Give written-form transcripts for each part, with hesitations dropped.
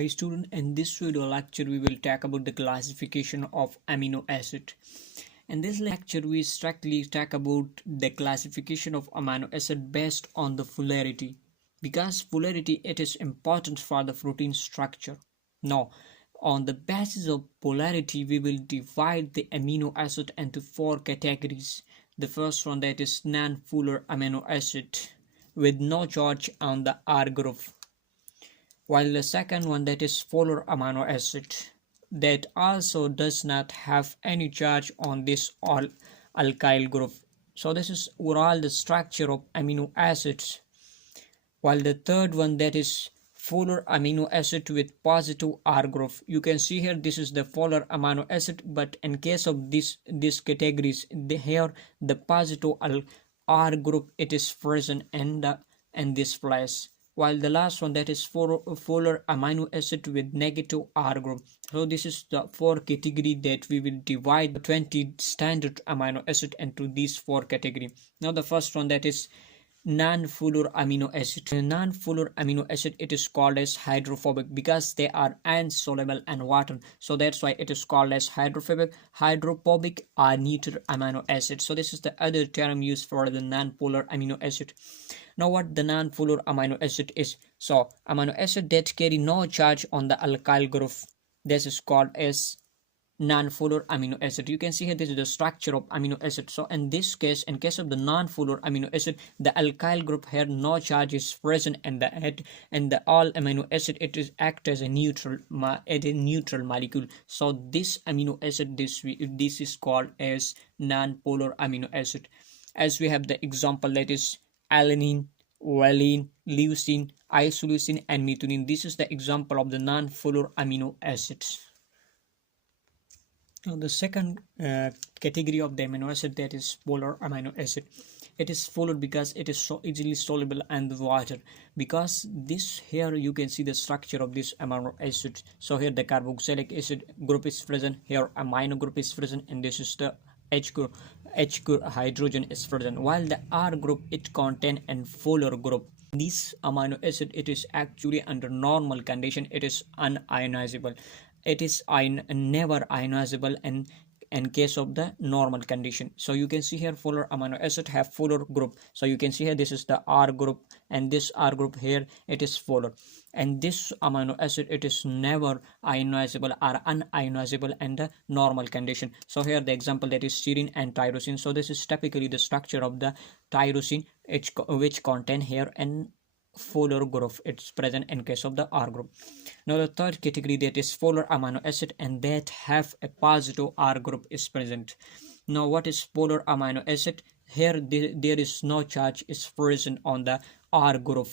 Hi student, in this video lecture we will talk about the classification of amino acid. In this lecture we strictly talk about the classification of amino acid based on the polarity. Because polarity it is important for the protein structure. Now on the basis of polarity we will divide the amino acid into four categories. The first one that is non-polar amino acid with no charge on the R group, while the second one that is polar amino acid that also does not have any charge on this all alkyl group. So this is overall the structure of amino acids. While the third one that is polar amino acid with positive R group. You can see here this is the polar amino acid, but in case of these categories here the positive R group it is present in this place, while the last one that is polar amino acid with negative R group. So this is the four category that we will divide the 20 standard amino acid into these four category. Now the first one that is non-polar amino acid. Non-polar amino acid it is called as hydrophobic because they are insoluble in water, so that's why it is called as hydrophobic or neutral amino acid. So this is the other term used for the non-polar amino acid. Now what the non-polar amino acid is? So amino acid that carry no charge on the alkyl group, this is called as non-polar amino acid. You can see here this is the structure of amino acid. So in this case, in case of the non-polar amino acid, the alkyl group here no charge is present in the all amino acid it is act as a neutral molecule. So this amino acid this is called as non-polar amino acid. As we have the example that is alanine, valine, leucine, isoleucine and methionine. This is the example of the non-polar amino acids. Now the second category of the amino acid that is polar amino acid. It is polar because it is so easily soluble in the water. Because this here you can see the structure of this amino acid. So here the carboxylic acid group is present, here amino group is present, and this is the H group hydrogen is present, while the R group it contain an polar group. This amino acid it is actually under normal condition it is unionizable. It is never ionizable in case of the normal condition. So you can see here polar amino acid have polar group. So you can see here this is the R group, and this R group here it is polar, and this amino acid it is never ionizable or unionizable in the normal condition. So here the example that is serine and tyrosine. So this is typically the structure of the tyrosine which contain here an polar group it's present in case of the R group. Now the third category that is polar amino acid and that have a positive R group is present. Now what is polar amino acid? Here there is no charge is present on the R group,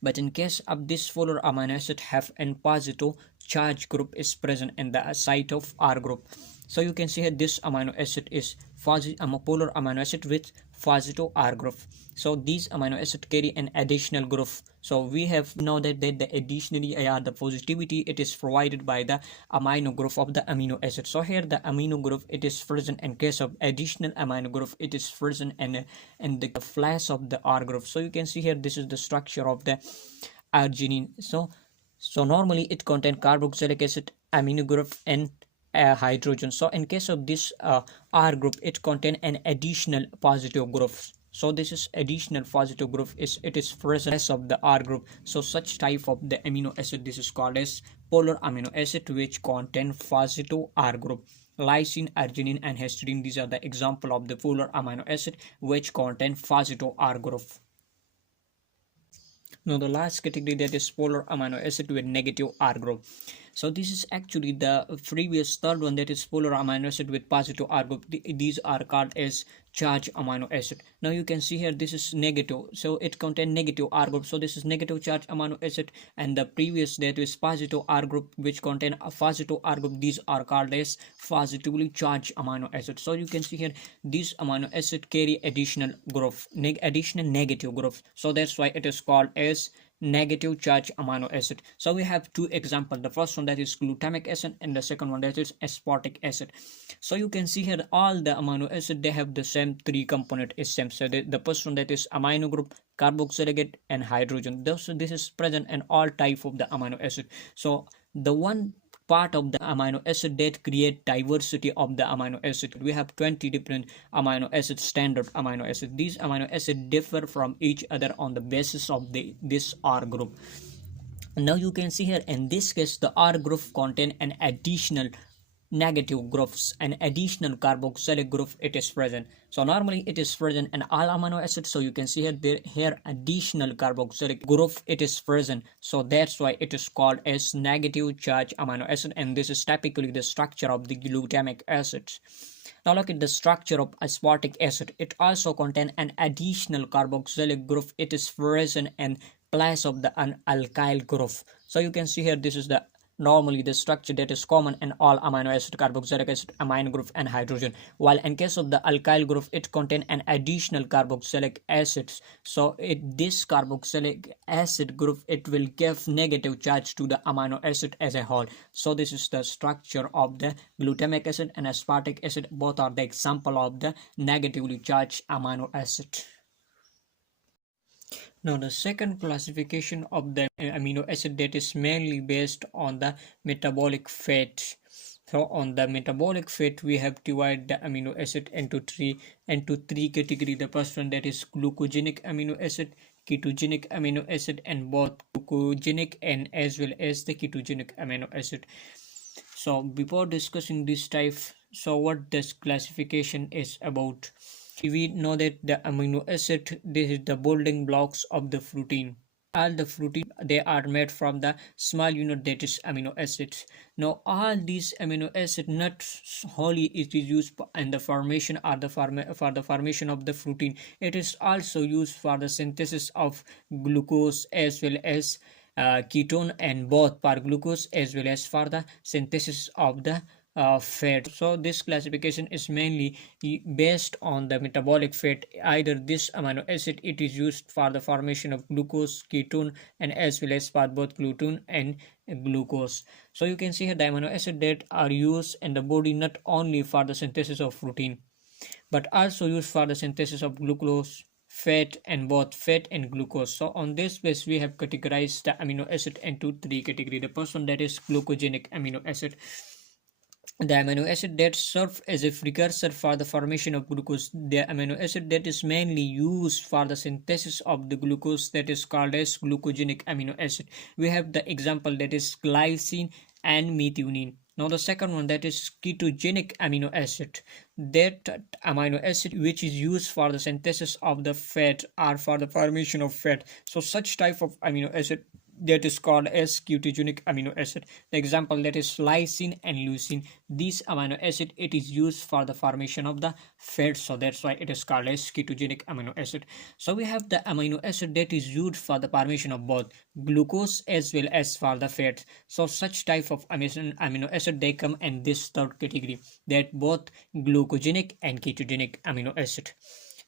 but in case of this polar amino acid have a positive charge group is present in the site of R group. So you can see here this amino acid is polar amino acid with positive R group. So these amino acid carry an additional group. So we have know that the additionally the positivity it is provided by the amino group of the amino acid. So here the amino group it is present in case of additional amino group it is present in the flash of the R group. So you can see here this is the structure of the arginine. So normally it contains carboxylic acid, amino group and hydrogen. So in case of this R group it contains an additional positive group. So this is additional positive group it is presence of the R group. So such type of the amino acid this is called as polar amino acid which contain positive R group. Lysine, arginine and histidine, these are the example of the polar amino acid which contain positive R group. Now the last category that is polar amino acid with negative R group. So this is actually the previous third one that is polar amino acid with positive R group. These are called as charged amino acid. Now you can see here this is negative, so it contains negative R group. So this is negative charge amino acid, and the previous that is positive R group which contain a positive R group. These are called as positively charged amino acid. So you can see here these amino acid carry additional group, additional negative group. So that's why it is called as negative charge amino acid. So we have two examples. The first one that is glutamic acid and the second one that is aspartic acid. So you can see here all the amino acid, they have the same three component is same. So the first one that is amino group, carboxylic and hydrogen. This is present in all type of the amino acid. So the one part of the amino acid that create diversity of the amino acid. We have 20 different amino acid, standard amino acid. These amino acid differ from each other on the basis of this R group. Now you can see here in this case the R group contain an additional negative groups, an additional carboxylic group it is present. So normally it is present in all amino acids. So you can see here additional carboxylic group it is present. So that's why it is called as negative charge amino acid, and this is typically the structure of the glutamic acids. Now look at the structure of aspartic acid. It also contains an additional carboxylic group. It is present in place of the alkyl group. So you can see here this is the normally the structure that is common in all amino acid, carboxylic acid, amino group and hydrogen, while in case of the alkyl group it contain an additional carboxylic acid. So this carboxylic acid group it will give negative charge to the amino acid as a whole. So this is the structure of the glutamic acid and aspartic acid. Both are the example of the negatively charged amino acid. Now the second classification of the amino acid that is mainly based on the metabolic fat. So on the metabolic fat we have divided the amino acid into three categories. The first one that is glucogenic amino acid, ketogenic amino acid, and both glucogenic and as well as the ketogenic amino acid. So before discussing this type, so what this classification is about, we know that the amino acid, this is the building blocks of the protein. All the protein they are made from the small unit that is amino acids. Now all these amino acid not wholly it is used in the formation or for the formation of the protein. It is also used for the synthesis of glucose as well as ketone, and both for glucose as well as for the synthesis of the fat. So this classification is mainly based on the metabolic fat. Either this amino acid it is used for the formation of glucose, ketone, and as well as for both gluten and glucose. So you can see here the amino acid that are used in the body not only for the synthesis of protein but also used for the synthesis of glucose, fat, and both fat and glucose. So on this base we have categorized the amino acid into three categories. The first one that is glucogenic amino acid, the amino acid that serves as a precursor for the formation of glucose. The amino acid that is mainly used for the synthesis of the glucose, that is called as glucogenic amino acid. We have the example that is glycine and methionine. Now the second one that is ketogenic amino acid, that amino acid which is used for the synthesis of the fat or for the formation of fat. So such type of amino acid that is called as ketogenic amino acid. The example that is lysine and leucine. This amino acid it is used for the formation of the fat, so that's why it is called as ketogenic amino acid. So we have the amino acid that is used for the formation of both glucose as well as for the fat. So such type of amino acid they come in this third category, that both glucogenic and ketogenic amino acid.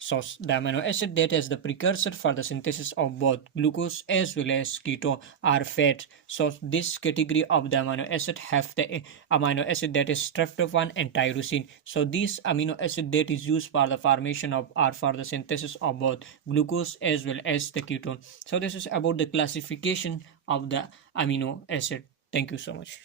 So the amino acid that is the precursor for the synthesis of both glucose as well as keto or fat. So this category of the amino acid have the amino acid that is tryptophan and tyrosine. So this amino acid that is used for the formation of or for the synthesis of both glucose as well as the ketone. So this is about the classification of the amino acid. Thank you so much.